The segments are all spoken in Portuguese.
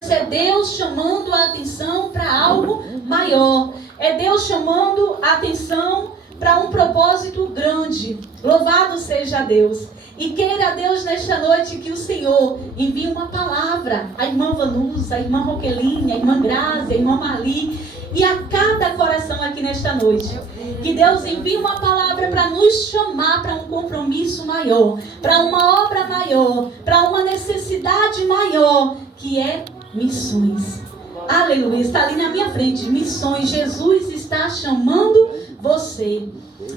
É Deus chamando a atenção para algo maior. É Deus chamando a atenção para um propósito grande. Louvado seja Deus. E queira Deus nesta noite que o Senhor envie uma palavra à irmã Vanusa, à irmã Roqueline, à irmã Grazi, à irmã Marli e a cada coração aqui nesta noite. Que Deus envie uma palavra para nos chamar para um compromisso maior, para uma obra maior, para uma necessidade maior, que é missões. Aleluia, está ali na minha frente, missões. Jesus está chamando você.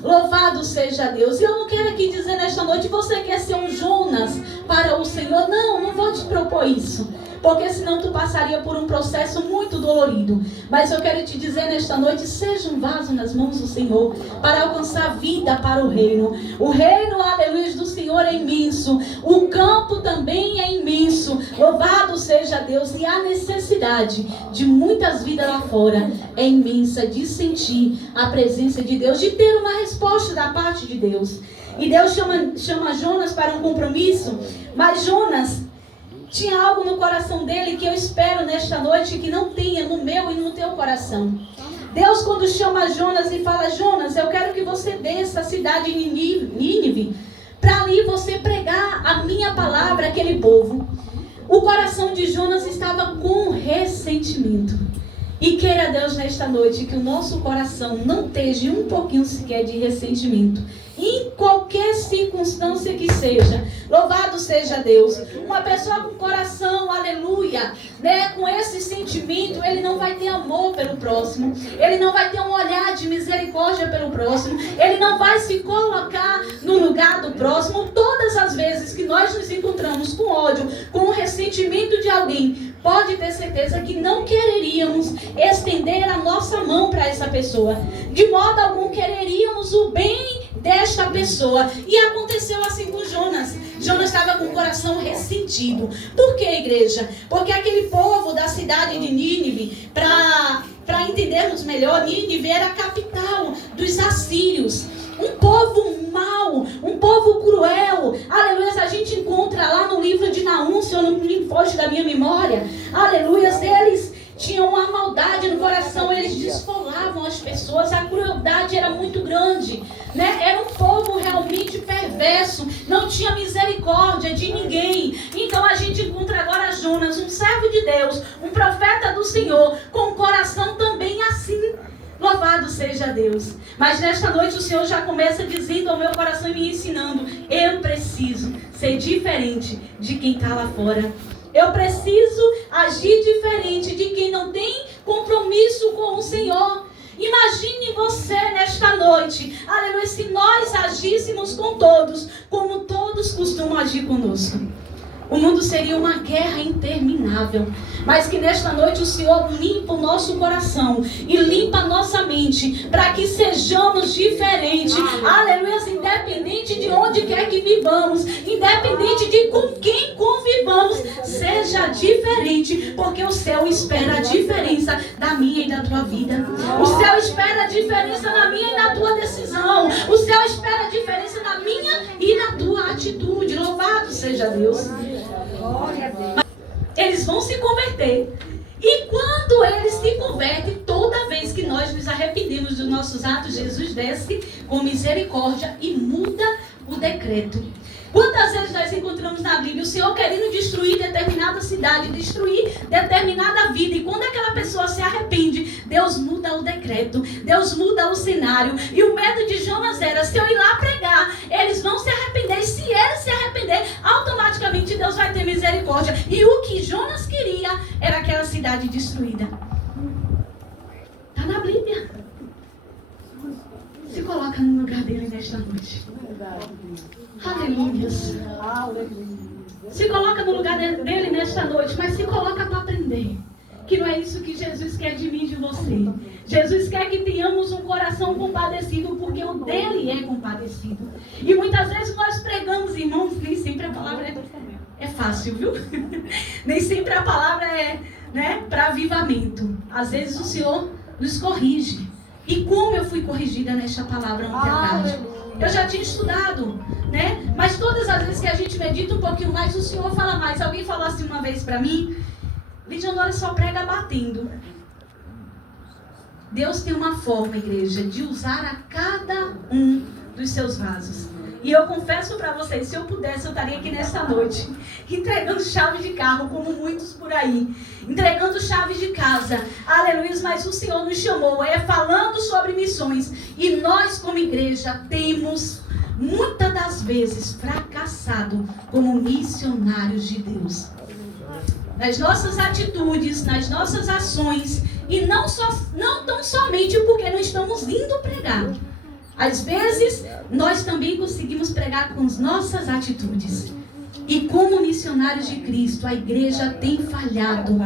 Louvado seja Deus. E eu não quero aqui dizer nesta noite, você quer ser um Jonas para o Senhor? Não vou te propor isso, porque senão tu passaria por um processo muito dolorido. Mas eu quero te dizer nesta noite, seja um vaso nas mãos do Senhor, para alcançar vida para o reino. O reino, aleluia, do Senhor é imenso. O campo também é imenso. Louvado seja Deus. E a necessidade de muitas vidas lá fora é imensa, de sentir a presença de Deus, de ter uma resposta da parte de Deus. E Deus chama Jonas para um compromisso, mas Jonas tinha algo no coração dele que eu espero nesta noite que não tenha no meu e no teu coração. Deus, quando chama Jonas e fala: Jonas, eu quero que você desça a cidade de Nínive, para ali você pregar a minha palavra àquele povo. O coração de Jonas estava com ressentimento. E queira Deus nesta noite que o nosso coração não esteja um pouquinho sequer de ressentimento. Em qualquer circunstância que seja. Louvado seja Deus. Uma pessoa com coração, aleluia, né, com esse sentimento, ele não vai ter amor pelo próximo. Ele não vai ter um olhar de misericórdia pelo próximo. Ele não vai se colocar no lugar do próximo. Todas as vezes que nós nos encontramos com ódio, com o ressentimento de alguém, pode ter certeza que não quereríamos estender a nossa mão para essa pessoa. De modo algum quereríamos o bem desta pessoa. E aconteceu assim com Jonas. Jonas estava com o coração ressentido. Por que, igreja? Porque aquele povo da cidade de Nínive, para entendermos melhor, Nínive era a capital dos assírios. Um povo mau, um povo cruel. Aleluia, a gente encontra lá no livro de Naum, se eu não me foge da minha memória. Aleluia, eles tinham uma maldade no coração, eles desfolavam as pessoas, a crueldade era muito grande, né? Era um povo realmente perverso, não tinha misericórdia de ninguém. Então a gente encontra agora Jonas, um servo de Deus, um profeta do Senhor, com um coração também assim. Louvado seja Deus. Mas nesta noite o Senhor já começa dizendo ao meu coração e me ensinando: eu preciso ser diferente de quem está lá fora. Eu preciso agir diferente de quem não tem compromisso com o Senhor. Imagine você nesta noite, aleluia, se nós agíssemos com todos, como todos costumam agir conosco. O mundo seria uma guerra interminável. Mas que nesta noite o Senhor limpa o nosso coração e limpa a nossa mente, para que sejamos diferentes. Aleluia, independente de onde quer que vivamos, independente de com quem convivamos, seja diferente, porque o céu espera a diferença da minha e da tua vida. O céu espera a diferença na minha e na tua decisão. O céu espera a diferença na minha e na tua atitude. Louvado seja Deus. Eles vão se converter. E quando eles se convertem, toda vez que nós nos arrependemos dos nossos atos, Jesus desce com misericórdia e muda o decreto. Quantas vezes nós encontramos na Bíblia o Senhor querendo destruir determinada cidade, destruir determinada vida, e quando aquela pessoa se arrepende, Deus muda o decreto, Deus muda o cenário. E o medo de Jonas era: se eu ir lá pregar, eles vão se arrepender, e se eles se arrepender, automaticamente Deus vai ter misericórdia. E o que Jonas queria era aquela cidade destruída. Está na Bíblia. Se coloca no lugar dele nesta noite. Aleluia. Se coloca no lugar dele nesta noite, mas se coloca para aprender. Que não é isso que Jesus quer de mim e de você. Jesus quer que tenhamos um coração compadecido, porque o dele é compadecido. E muitas vezes nós pregamos, irmãos, nem sempre a palavra é fácil, viu? Nem sempre a palavra é, né, para avivamento. Às vezes o Senhor nos corrige. E como eu fui corrigida nesta palavra ontem à tarde. Eu já tinha estudado, né? Mas todas as vezes que a gente medita um pouquinho mais, o Senhor fala mais. Alguém falou assim uma vez para mim: Lídia, ela só prega batendo. Deus tem uma forma, igreja, de usar a cada um dos seus vasos. E eu confesso para vocês, se eu pudesse, eu estaria aqui nesta noite, entregando chave de carro, como muitos por aí, entregando chaves de casa, aleluia, mas o Senhor nos chamou, falando sobre missões, e nós como igreja temos, muitas das vezes, fracassado como missionários de Deus. Nas nossas atitudes, nas nossas ações, e não tão somente porque não estamos indo pregar. Às vezes, nós também conseguimos pregar com as nossas atitudes. E como missionários de Cristo, a igreja tem falhado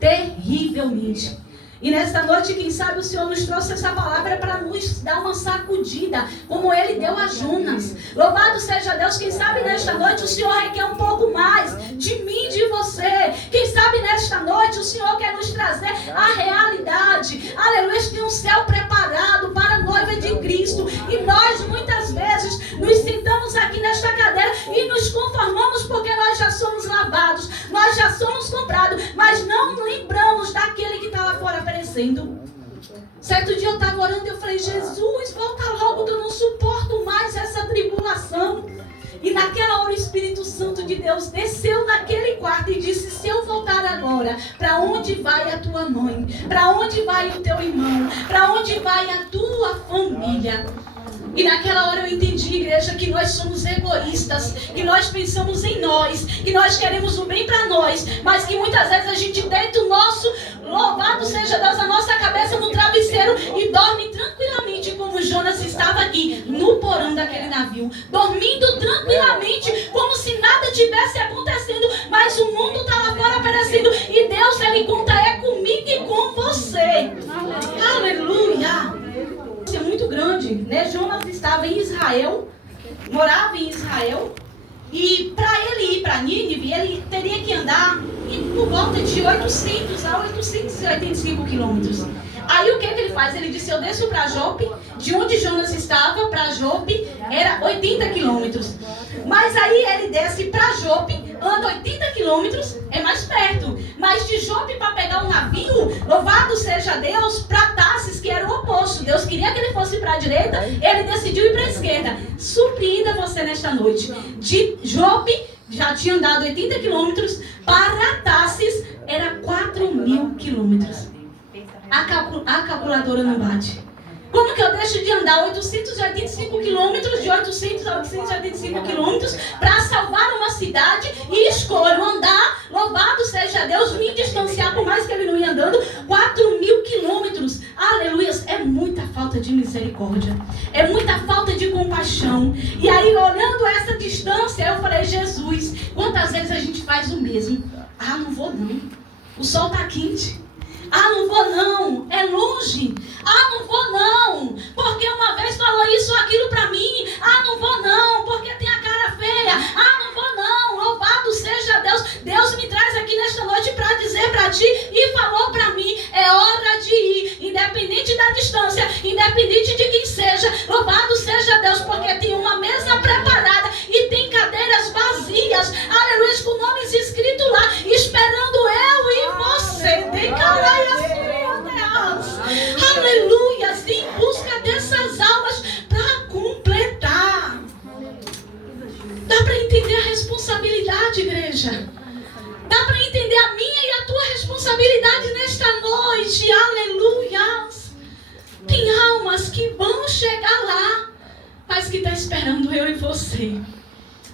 terrivelmente. E nesta noite, quem sabe o Senhor nos trouxe essa palavra para nos dar uma sacudida, como Ele deu a Jonas. Louvado seja Deus, quem sabe nesta noite o Senhor requer um pouco mais de mim, de você. Quem sabe nesta noite o Senhor quer nos trazer a realidade. Aleluia, tem um céu preparado para a noiva de Cristo. E nós muitas vezes nos sentamos aqui nesta cadeira e nos conformamos porque nós já somos lavados, nós já somos comprados, mas não lembramos daquele que está lá fora aparecendo. Certo dia eu estava orando e eu falei, Jesus, volta logo que eu não suporto mais essa tribulação. E naquela hora o Espírito Santo de Deus desceu naquele quarto e disse, se eu voltar agora, para onde vai a tua mãe? Para onde vai o teu irmão? Para onde vai a tua família? E naquela hora eu entendi, igreja, que nós somos egoístas, que nós pensamos em nós, que nós queremos o bem para nós, mas que muitas vezes a gente deita o nosso, louvado seja Deus, a nossa cabeça no travesseiro e dorme tranquilamente, como Jonas estava aqui, no porão daquele navio, dormindo tranquilamente, como se nada tivesse acontecendo, mas o mundo está lá fora aparecendo, e Deus, Ele conta comigo e com você. Aleluia! É muito grande, né? Jonas estava em Israel, morava em Israel, e para ele ir para Nínive, ele teria que andar por volta de 800 a 885 quilômetros. Aí o que ele faz? Ele disse, eu desço para Jope, de onde Jonas estava para Jope era 80 quilômetros. Mas aí ele desce para Jope, anda 80 quilômetros, é mais perto. Mas de Jope para pegar um navio, louvado seja Deus, para Tarsis, que era o oposto. Deus queria que ele fosse para a direita, ele decidiu ir para a esquerda. Surpreenda você nesta noite. De Jope, já tinha andado 80 quilômetros, para Tarsis era 4.000 quilômetros. A calculadora não bate. Como que eu deixo de andar 885 quilômetros, de 800 a 885 quilômetros, para salvar uma cidade e escolho andar, louvado seja Deus, me distanciar, por mais que ele não ia andando, 4.000 quilômetros. Aleluia, é muita falta de misericórdia, é muita falta de compaixão. E aí, olhando essa distância, eu falei, Jesus, quantas vezes a gente faz o mesmo? Ah, não vou não, o sol está quente. Ah, não vou não, é longe. Ah, não vou não, porque uma vez falou isso ou aquilo pra mim. Ah, não vou não, porque tem a cara feia. Ah, não vou não, louvado seja Deus. Deus me traz aqui nesta noite pra dizer pra ti e falou pra mim, é hora de ir, independente da distância, independente de quem seja. Louvado seja Deus, porque tem uma mesa preparada e tem cadeiras vazias, aleluia, com nomes escritos lá, esperando eu e você. Tem calai a sua Deus. Aleluia, em busca dessas almas para completar. Dá para entender a responsabilidade, igreja? Dá para entender a minha e a tua responsabilidade nesta noite. Aleluia. Tem almas que vão chegar lá, mas que está esperando eu e você,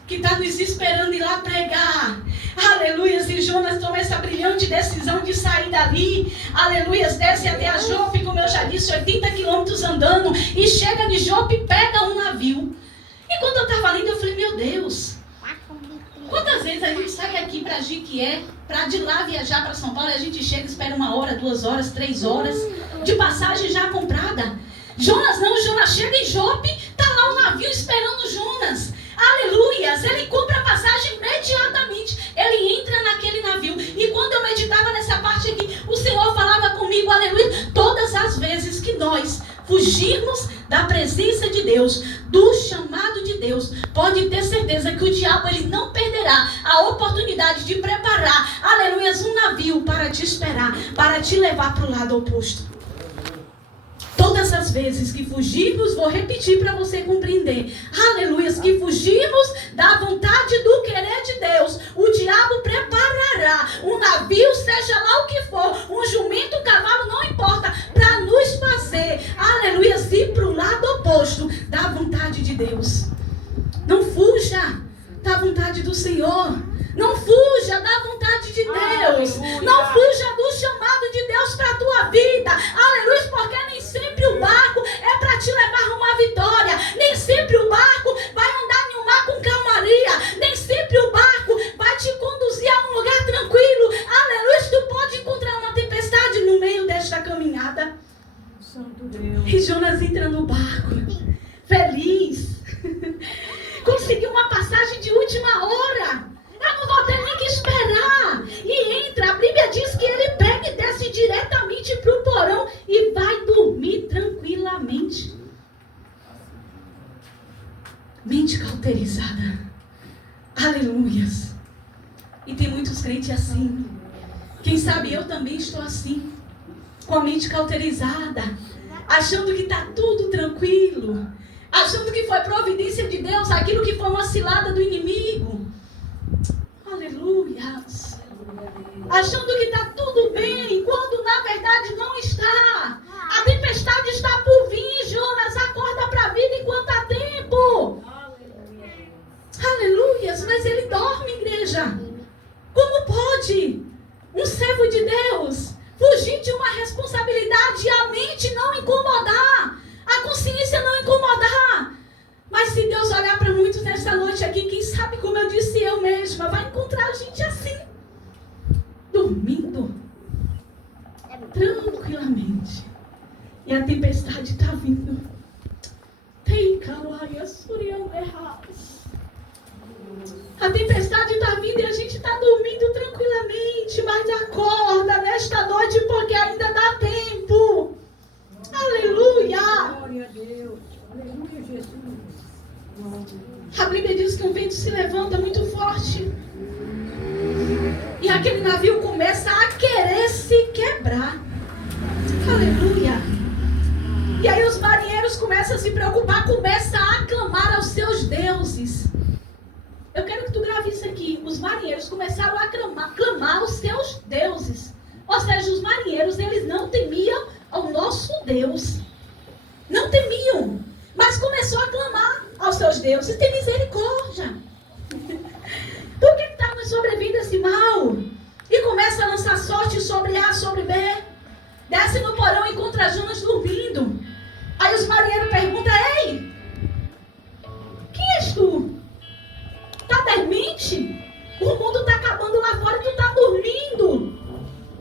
que está nos esperando ir lá pregar. Aleluias, e Jonas toma essa brilhante decisão de sair dali. Aleluias, desce até a Jope, como eu já disse, 80 quilômetros andando, e chega de Jope e pega um navio. E quando eu estava lendo, eu falei, meu Deus, quantas vezes a gente sai aqui para Jiquié, para de lá viajar para São Paulo, e a gente chega, espera 1 hora, 2 horas, 3 horas, de passagem já comprada. Jonas não, Jonas chega em Jope, está lá o navio esperando Jonas. Aleluias, ele compra a passagem imediatamente, ele entra naquele navio. E quando eu meditava nessa parte aqui, o Senhor falava comigo, aleluia, todas as vezes que nós fugirmos da presença de Deus, do chamado de Deus, pode ter certeza que o diabo ele não perderá a a oportunidade de preparar, aleluia, um navio para te esperar, para te levar para o lado oposto. Todas as vezes que fugirmos, vou repetir para você compreender, aleluia, que fugirmos da vontade do querer de Deus, o diabo preparará um navio, seja lá o que for, um jumento, um cavalo, não importa, para nos fazer, aleluia, ir para o lado oposto da vontade de Deus. Não fuja da vontade do Senhor. Não fuja da vontade de Deus. Aleluia. Não fuja do chamado de Deus para a tua vida. Aleluia, porque nem sempre o barco é para te levar a uma vitória. Nem sempre o barco vai andar em um mar com calmaria. Nem sempre o barco vai te conduzir a um lugar tranquilo. Aleluia, tu pode encontrar uma tempestade no meio desta caminhada. Santo Deus. E Jonas entra no barco, feliz. Conseguiu uma passagem de última hora. Eu não vou ter nem que esperar. E entra, a Bíblia diz que ele pega e desce diretamente para o porão e vai dormir tranquilamente. Mente cauterizada. Aleluias. E tem muitos crentes assim. Quem sabe eu também estou assim. Com a mente cauterizada. Achando que está tudo tranquilo. Achando que foi providência de Deus aquilo que foi uma cilada do inimigo. Aleluia. Achando que está tudo bem, quando na verdade não está. A tempestade está por vir, Jonas. Acorda para a vida enquanto há tempo. Aleluia. Mas ele dorme, igreja. Como pode um servo de Deus fugir de uma responsabilidade e a mente não incomodar? A consciência não incomodar. Mas se Deus olhar para muitos nesta noite aqui, quem sabe, como eu disse eu mesma, vai encontrar a gente assim, dormindo tranquilamente. E a tempestade está vindo. A tempestade está vindo e a gente está dormindo tranquilamente. Mas acorda nesta noite porque ainda dá tempo. Aleluia! Glória a Deus. Aleluia, Jesus. A Bíblia diz que um vento se levanta muito forte. E aquele navio começa a querer se quebrar. Aleluia! E aí os marinheiros começam a se preocupar, começam a clamar aos seus deuses. Eu quero que tu grave isso aqui. Os marinheiros começaram a clamar aos seus deuses. Ou seja, os marinheiros, eles não temiam ao nosso Deus. Não temiam. Mas começou a clamar aos seus deuses. Tem misericórdia. Por que está nos sobrevindo esse mal? E começa a lançar sorte sobre A, sobre B. Desce no porão e encontra Jonas dormindo. Aí os marinheiros perguntam: ei, quem és tu? Está demente? O mundo está acabando lá fora e tu está dormindo.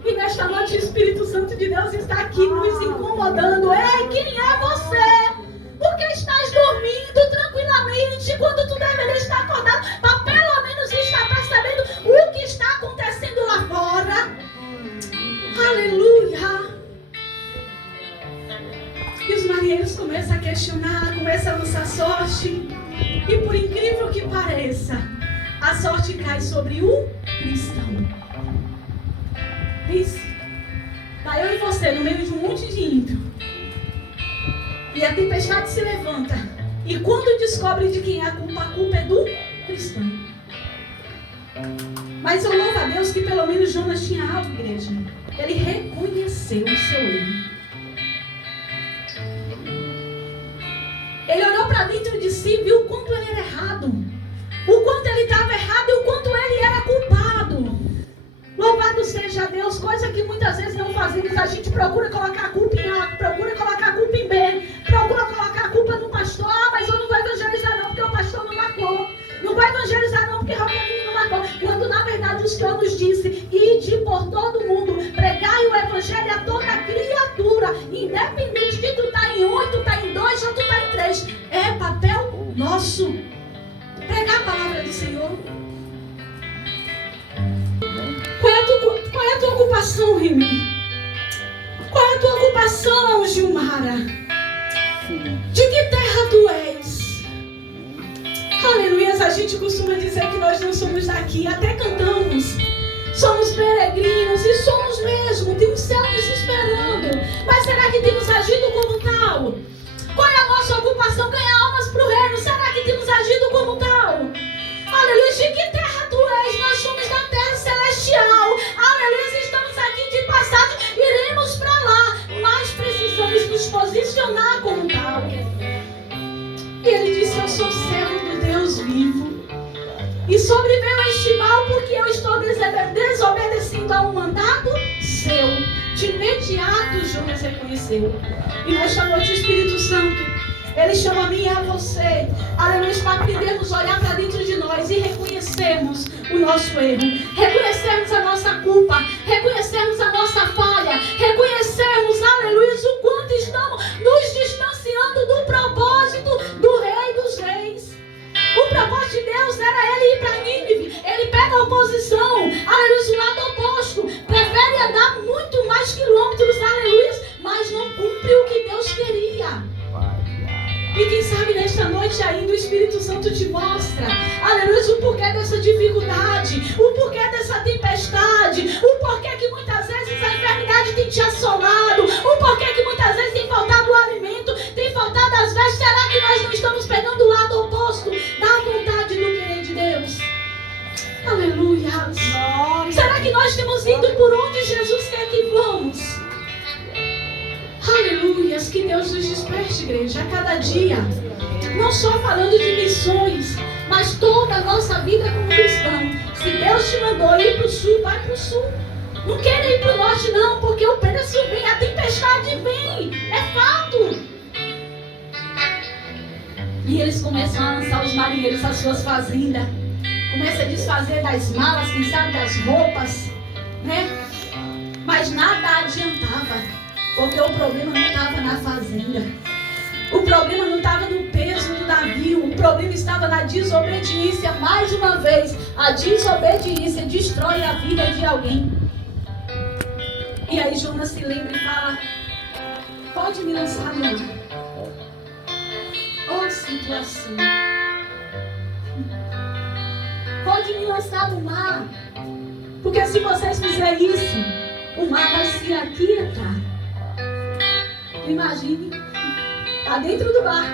E nesta noite o Espírito Santo de Deus está aqui nos incomodando. Ei, quem é você? Por que estás dormindo tranquilamente quando tu deveria estar acordado para pelo menos estar percebendo o que está acontecendo lá fora? Aleluia! E os marinheiros começam a questionar, começam a lançar sorte. E por incrível que pareça, a sorte cai sobre o cristão. Isso. Tá eu e você no meio de um monte de ímpio. E a tempestade se levanta. E quando descobre de quem é a culpa é do cristão. Mas eu louvo a Deus que pelo menos Jonas tinha algo, igreja. Ele reconheceu o seu erro. Ele olhou para dentro de si e viu o quanto ele era errado. O quanto ele estava errado e o quanto ele era culpado. Louvado seja Deus, coisa que muitas vezes não fazemos. A gente procura colocar a culpa em A, procura colocar a culpa em B, procura colocar a culpa no pastor. Ah, mas eu não vou evangelizar não, porque o pastor não marcou. Não vou evangelizar não, porque Roberto não marcou. Quando na verdade o Senhor nos disse: ide por todo mundo, pregai o evangelho a toda criatura. Independente de tu tá em 1, tu tá em 2 ou tu tá em 3. É papel nosso. Pregar a palavra do Senhor. Qual é a tua ocupação, Remy? Qual é a tua ocupação, Gilmara? De que terra tu és? Aleluia, a gente costuma dizer que nós não somos daqui, até cantamos. Somos peregrinos e somos mesmo, tem um céu nos esperando. Mas será que temos agido como tal? Qual é a nossa ocupação? Ganhar almas para o reino. Será que temos agido como tal? Aleluia, de que terra tu és? Nós somos da terra celestial. Aleluia, estamos aqui de passagem, iremos para lá. Mas precisamos nos posicionar como tal. E ele disse, eu sou servo do Deus vivo. E sobreveio este mal porque eu estou desobedecendo a um mandado seu. De imediato Jonas reconheceu. E nesta noite o Espírito Santo, ele chama a mim e a você, aleluia, para aprendermos a olhar para dentro de nós e reconhecermos o nosso erro, reconhecermos a nossa culpa, reconhecermos a nossa falha, reconhecermos, aleluia, o quanto estamos nos distanciando do propósito do Rei dos Reis. O propósito de Deus era ele ir para Nínive. Ele pega a oposição, aleluia, o lado oposto, prefere andar muito mais quilômetros, aleluia, mas não cumpre o que Deus queria. E quem sabe nesta noite ainda o Espírito Santo te mostra, aleluia, o porquê dessa dificuldade, o porquê dessa tempestade, o porquê que muitas vezes a enfermidade tem te assolado, o porquê que muitas vezes tem faltado o alimento, tem faltado as vestes. Será que nós não estamos pegando o lado oposto da vontade do querer de Deus? Aleluia. Será que nós temos ido por onde Jesus quer que vamos? Aleluias, que Deus nos desperte, igreja, a cada dia. Não só falando de missões, mas toda a nossa vida como cristão. Se Deus te mandou ir para o sul, vai para o sul. Não queira ir para o norte não, porque o preço vem, a tempestade vem. É fato. E eles começam a lançar os marinheiros às suas fazendas. Começa a desfazer das malas, quem sabe das roupas, né? Mas nada adiantava. Porque o problema não estava na fazenda. O problema não estava no peso do navio. O problema estava na desobediência. Mais uma vez, a desobediência destrói a vida de alguém. E aí Jonas se lembra e fala, pode me lançar no mar. Oh, situação. Pode me lançar no mar. Porque se vocês fizerem isso, o mar vai se aquietar. Imagine, está dentro do barco,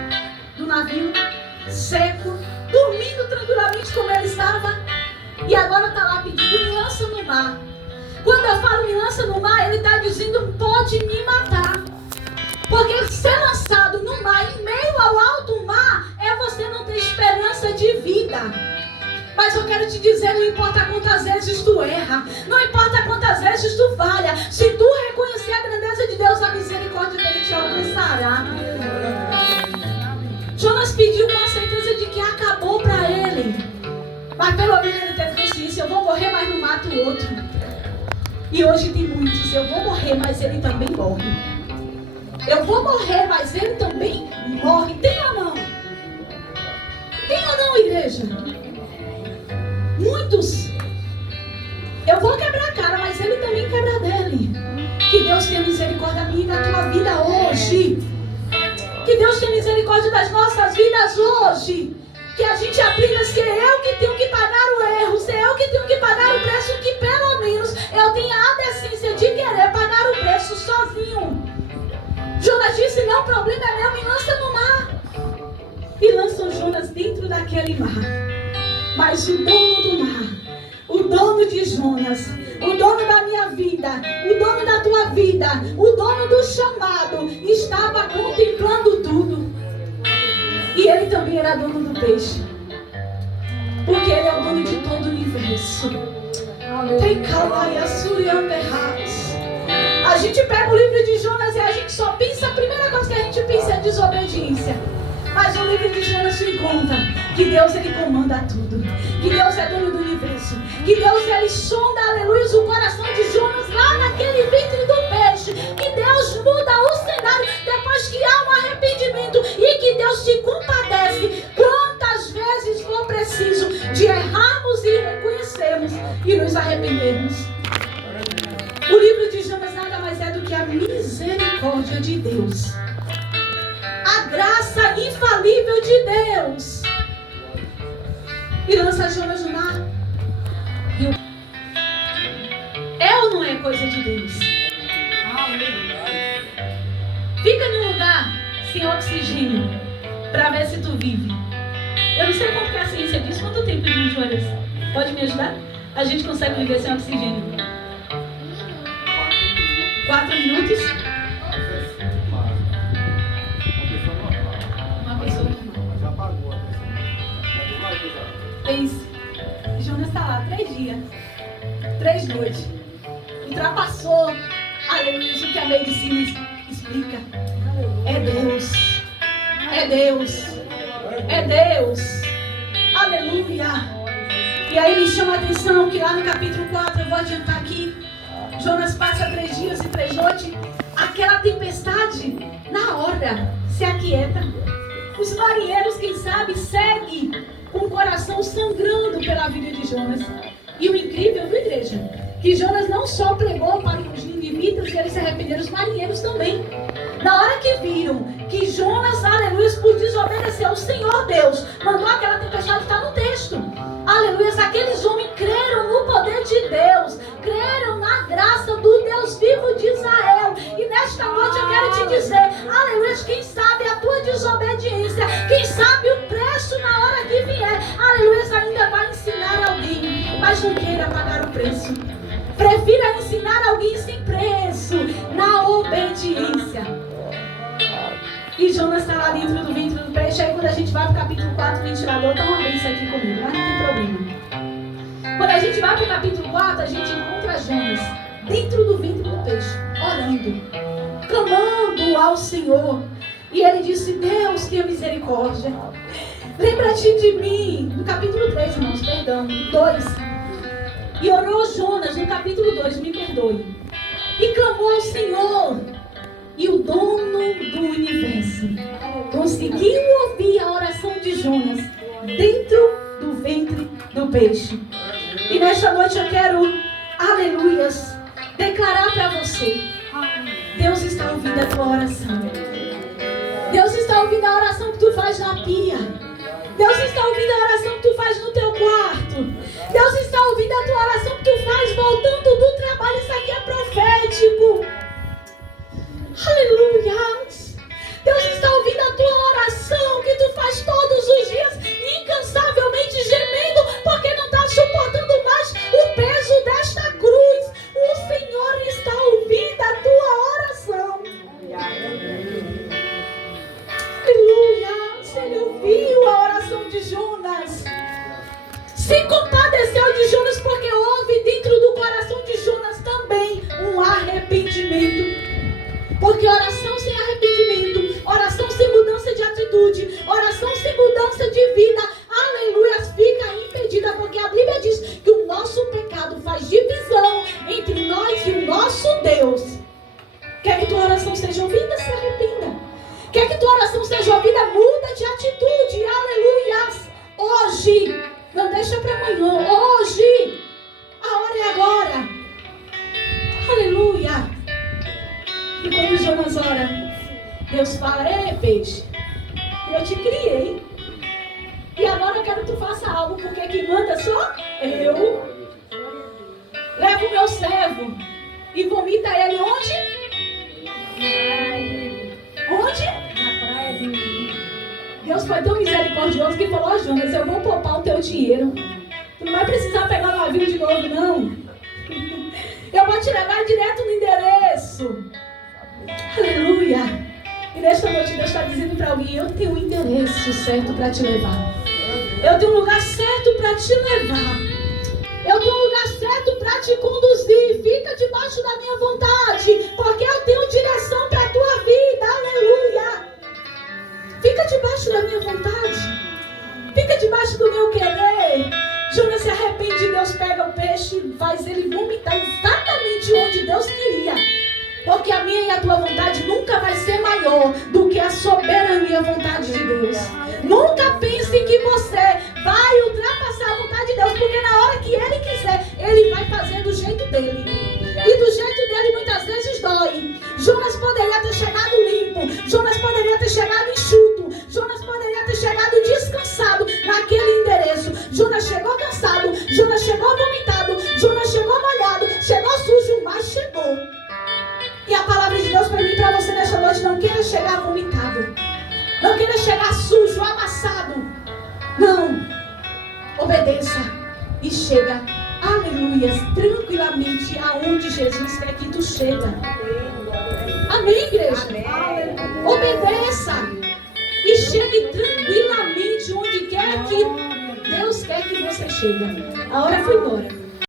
do navio, seco, dormindo tranquilamente como ele estava, e agora está lá pedindo, me lança no mar. Quando eu falo me lança no mar, ele está dizendo, pode me matar. Porque ser lançado no mar, em meio ao alto mar, é você não ter esperança de vida. Mas eu quero te dizer, não importa quantas vezes tu erra, não importa quantas vezes tu falha, se tu reconhecer a grandeza de Deus, a misericórdia dele te alcançará. Jonas pediu com a certeza de que acabou para ele. Mas pelo menos ele teve consciência, eu vou morrer, mas não mato o outro. E hoje tem muitos, eu vou morrer, mas ele também morre. Eu vou morrer, mas ele também morre. Tem ou não? Tem ou não, igreja? Muitos. Eu vou quebrar a cara, mas ele também quebra dele. Que Deus tenha misericórdia minha e da tua vida hoje. Que Deus tenha misericórdia das nossas vidas hoje. Que a gente aprenda se é eu que tenho que pagar o erro, se é eu que tenho que pagar o preço, que pelo menos eu tenha a decência de querer pagar o preço sozinho. Jonas disse, não, o problema é meu, me lança no mar. E lançam Jonas dentro daquele mar. Mas o dono do mar, o dono de Jonas, o dono da minha vida, o dono da tua vida, o dono do chamado, estava contemplando tudo. E ele também era dono do peixe. Porque ele é o dono de todo o universo. A gente pega o livro de Jonas e a gente só pensa, a primeira coisa que a gente pensa é desobediência. Mas o livro de Jonas te conta que Deus, ele comanda tudo. Que Deus é dono do universo. Que Deus, ele sonda, aleluia, o coração de Jonas lá naquele ventre do peixe. Que Deus muda o cenário depois que há um arrependimento. E que Deus te compadece quantas vezes for preciso de errarmos e reconhecermos e nos arrependermos. O livro de Jonas nada mais é do que a misericórdia de Deus. A graça infalível de Deus. e lança Jonas no mar. É ou não é coisa de Deus? Fica num lugar sem oxigênio para ver se tu vive. Eu não sei como que a ciência diz. Quanto tempo de Jonas? Pode me ajudar? A gente consegue viver sem oxigênio? 4 minutos? Uma pessoa normal. Já pagou a Pense. Jonas está lá 3 dias, 3 noites. Ultrapassou, aleluia, o que a medicina explica. É Deus. É Deus. É Deus. Aleluia. E aí me chama a atenção que lá no capítulo 4, eu vou adiantar aqui, Jonas passa 3 dias e 3 noites. Aquela tempestade, na hora, se aquieta. Os marinheiros, quem sabe, seguem com o coração sangrando pela vida de Jonas. E o incrível, viu, igreja? Que Jonas não só pregou para os ninivitas e eles se arrependeram, os marinheiros também. Na hora que viram que Jonas, aleluia, por desobedecer ao Senhor Deus, mandou aquela tempestade, está no texto. Aleluia, aqueles homens creram no poder de Deus, creram na graça do Deus vivo de Israel. E nesta noite eu quero te dizer, aleluia, quem sabe a tua desobediência, quem sabe o preço na hora que vier, aleluia, ainda vai ensinar alguém, mas não queira pagar o preço. Prefira ensinar alguém sem preço, na obediência. E Jonas está lá dentro do ventre do peixe. Aí quando a gente vai para o capítulo 4, o ventilador está uma vez aqui comigo, mas não tem problema. Quando a gente vai para o capítulo 4, a gente encontra Jonas dentro do ventre do peixe, orando, clamando ao Senhor. E ele disse, Deus, tenha misericórdia. Lembra-te de mim. No capítulo 3, irmãos, perdão, 2. E orou Jonas no capítulo 2, me perdoe. E clamou ao Senhor. E o dono do universo conseguiu ouvir a oração de Jonas dentro do ventre do peixe. E nesta noite eu quero, aleluias, declarar para você: Deus está ouvindo a tua oração. Deus está ouvindo a oração que tu faz na pia. Deus está ouvindo a oração que tu faz no teu quarto. Deus está ouvindo a tua oração que tu faz voltando do trabalho. Isso aqui é profético. Aleluia. Deus está ouvindo a tua oração que tu faz todos os dias, incansavelmente gemendo, porque não está suportando mais o peso desta cruz. O Senhor está ouvindo a tua oração. Aleluia. Ele ouviu a oração de Jonas. Se compadeceu de Jonas, porque houve dentro do coração de Jonas também um arrependimento. Porque oração sem arrependimento, oração sem mudança de atitude, oração sem mudança de vida, aleluia, fica impedida. Porque a Bíblia diz que o nosso pecado faz divisão entre nós e o nosso Deus. Quer que tua oração seja ouvida? Se arrependa. Quer que tua oração seja ouvida? Muda de atitude, aleluia. Hoje, não deixa para amanhã, hoje, a hora é agora, aleluia. E quando Jonas ora, Deus fala, ei peixe, eu te criei. E agora eu quero que tu faça algo, porque quem manda só eu. Leva o meu servo e vomita ele onde? Onde? Na praia de... Deus foi tão misericordioso que falou, Jonas, eu vou poupar o teu dinheiro. Tu não vai precisar pegar o navio de novo, não. Eu vou te levar direto no endereço. Aleluia. E nesta noite Deus está dizendo para alguém, eu tenho um endereço certo para te levar. Eu tenho um lugar certo para te levar. Eu tenho um lugar certo para te conduzir. Fica debaixo da minha vontade, porque eu tenho direção para a tua vida. Aleluia. Fica debaixo da minha vontade. Fica debaixo do meu querer. Jonas se arrepende, Deus pega o peixe e faz ele vomitar exatamente onde Deus queria. Porque a minha e a tua vontade nunca vai ser maior do que a soberania vontade de Deus. Nunca pense que você vai ultrapassar a vontade de Deus, porque na hora que Ele quiser, Ele vai fazer do jeito dele. E do jeito dele muitas vezes dói. Jonas poderia ter chegado limpo. Jonas poderia ter chegado enxuto. Jonas poderia ter chegado descansado naquele endereço. Jonas E a palavra de Deus para mim e para você nesta noite: não queira chegar vomitado, não queira chegar sujo, amassado. Não, obedeça e chega, aleluia, tranquilamente aonde Jesus quer que tu chega. Amém, igreja? Amém. Obedeça e chegue tranquilamente onde quer que Deus quer que você chegue. A hora foi embora.